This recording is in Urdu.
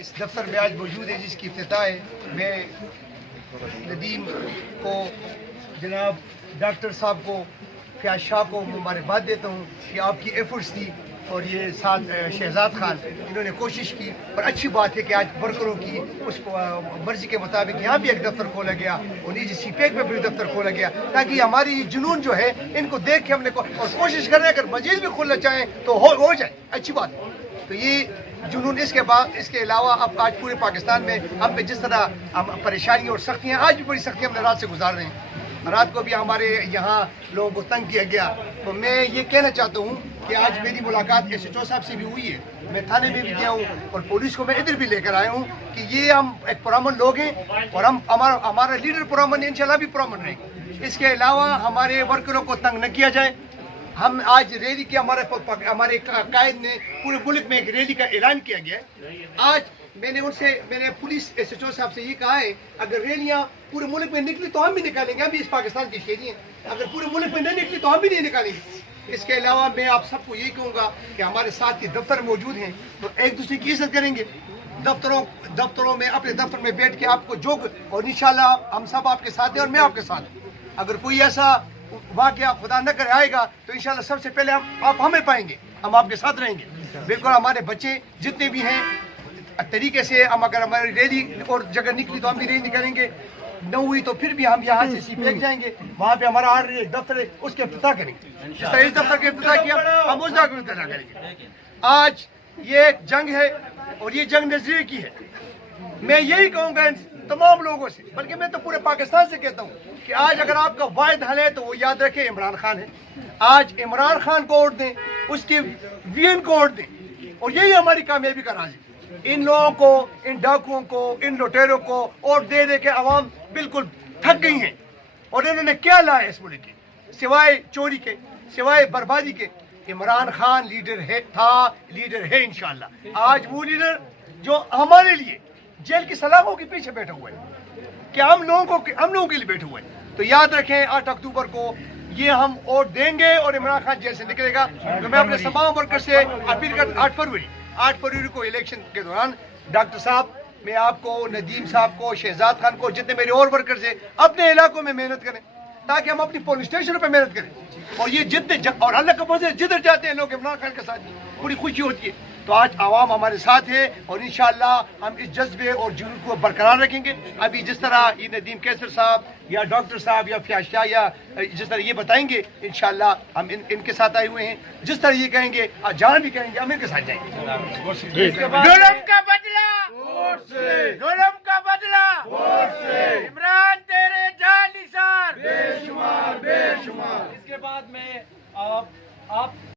اس دفتر میں آج موجود ہے جس کی افتتاح ہے. میں ندیم کو، جناب ڈاکٹر صاحب کو، فیاض شاہ کو مبارکباد دیتا ہوں کہ آپ کی ایفرٹس تھی اور یہ ساتھ شہزاد خان انہوں نے کوشش کی. اور اچھی بات ہے کہ آج ورکروں کی اس مرضی کے مطابق یہاں بھی ایک دفتر کھولا گیا اور نیچے سی پیک میں بھی دفتر کھولا گیا تاکہ ہماری یہ جنون جو ہے ان کو دیکھ کے ہم نے اور کوشش کر رہے ہیں اگر مزید بھی کھولنا چاہیں تو ہو جائے، اچھی بات ہے. تو یہ جنون اس کے علاوہ اب آج پورے پاکستان میں ہم پہ جس طرح پریشانی اور سختیاں، آج بھی بڑی سختیاں ہم نے رات سے گزار رہے ہیں. رات کو بھی ہمارے یہاں لوگوں کو تنگ کیا گیا. تو میں یہ کہنا چاہتا ہوں کہ آج میری ملاقات SHO صاحب سے بھی ہوئی ہے، میں تھانے میں بھی گیا ہوں اور پولیس کو میں ادھر بھی لے کر آیا ہوں کہ یہ ہم ایک پرامن لوگ ہیں اور ہمارا لیڈر پرامن انشاءاللہ بھی پرامن رہے گا. اس کے علاوہ ہمارے ورکروں کو تنگ نہ کیا جائے. ہم آج ریلی کے ہمارے قائد نے پورے ملک میں ایک ریلی کا اعلان کیا گیا ہے. آج میں نے پولیس SHO صاحب سے یہ کہا ہے اگر ریلیاں پورے ملک میں نکلی تو ہم بھی نکالیں گے. ہم بھی اس پاکستان کے شہری ہیں، اگر پورے ملک میں نہ نکلی تو ہم بھی نہیں نکالیں گے. اس کے علاوہ میں آپ سب کو یہی کہوں گا کہ ہمارے ساتھ یہ دفتر موجود ہیں تو ایک دوسرے کی عزت کریں گے. دفتروں میں اپنے دفتر میں بیٹھ کے آپ کو اور انشاءاللہ ہم سب آپ کے ساتھ ہیں اور میں آپ کے ساتھ ہوں. اگر کوئی ایسا واقعہ خدا نہ کرے آئے گا تو انشاءاللہ سب سے پہلے آپ ہمیں پائیں گے، ہم آپ کے ساتھ رہیں گے. بالکل ہمارے بچے جتنے بھی ہیں طریقے سے ہم اگر ہماری ریلی اور جگہ نکلی تو ہم بھی ریلی نکالیں گے، نہ ہوئی تو پھر بھی ہم یہاں سے سی پیک جائیں گے. وہاں پہ ہمارا ایک دفتر ہے اس کے افتتاح کریں گے. جس طرح اس دفتر کے افتتاح کیا ہم اس دفتر کا افتتاح کریں گے. آج یہ ایک جنگ ہے اور یہ جنگ نظریے کی ہے. میں یہی کہوں گا تمام لوگوں سے، بلکہ میں تو پورے پاکستان سے کہتا ہوں کہ آج اگر آپ کا واحد حل ہے تو وہ یاد رکھیں عمران خان ہے. آج عمران خان کو ووٹ دیں، اس کے VN کو ووٹ دیں اور یہی ہماری کامیابی کا راز ہے. ان لوگوں کو، ان ڈاکوؤں کو، ان لوٹیروں کو ووٹ دے کے عوام بالکل تھک گئی ہیں. اور انہوں نے کیا لایا اس ملک کے سوائے چوری کے، سوائے بربادی کے؟ عمران خان لیڈر ہے انشاءاللہ. آج وہ لیڈر جو ہمارے لیے جیل کی سلاخوں کے پیچھے بیٹھا ہوا ہے کہ ہم لوگوں کے لیے بیٹھے ہوئے ہیں. تو یاد رکھیں 8 اکتوبر کو یہ ہم ووٹ دیں گے اور عمران خان جیل سے نکلے گا. تو میں اپنے تمام ورکر سے اپیل کرتا 8 فروری کو الیکشن کے دوران ڈاکٹر صاحب، میں آپ کو، ندیم صاحب کو، شہزاد خان کو، جتنے میرے اور ورکرز ہیں اپنے علاقوں میں محنت کریں تاکہ ہم اپنی پولیس اسٹیشنوں پہ محنت کریں. اور یہ اور اللہ کا فضل جدھر جاتے ہیں لوگ عمران خان کے ساتھ بڑی خوشی ہوتی ہے. تو آج عوام ہمارے ساتھ ہے اور انشاءاللہ ہم اس جذبے اور جنون کو برقرار رکھیں گے. ابھی جس طرح یہ ندیم کیسر صاحب یا ڈاکٹر صاحب یا فیاض شاہ یا جس طرح یہ بتائیں گے انشاءاللہ ہم ان کے ساتھ آئے ہوئے ہیں. جس طرح یہ کہیں گے جہاں بھی کہیں گے ہم ان کے ساتھ جائیں گے. ظلم کا بدلہ ظلم کا بدلہ عمران تیرے جان نثار بے شمار. اس کے بعد میں آپ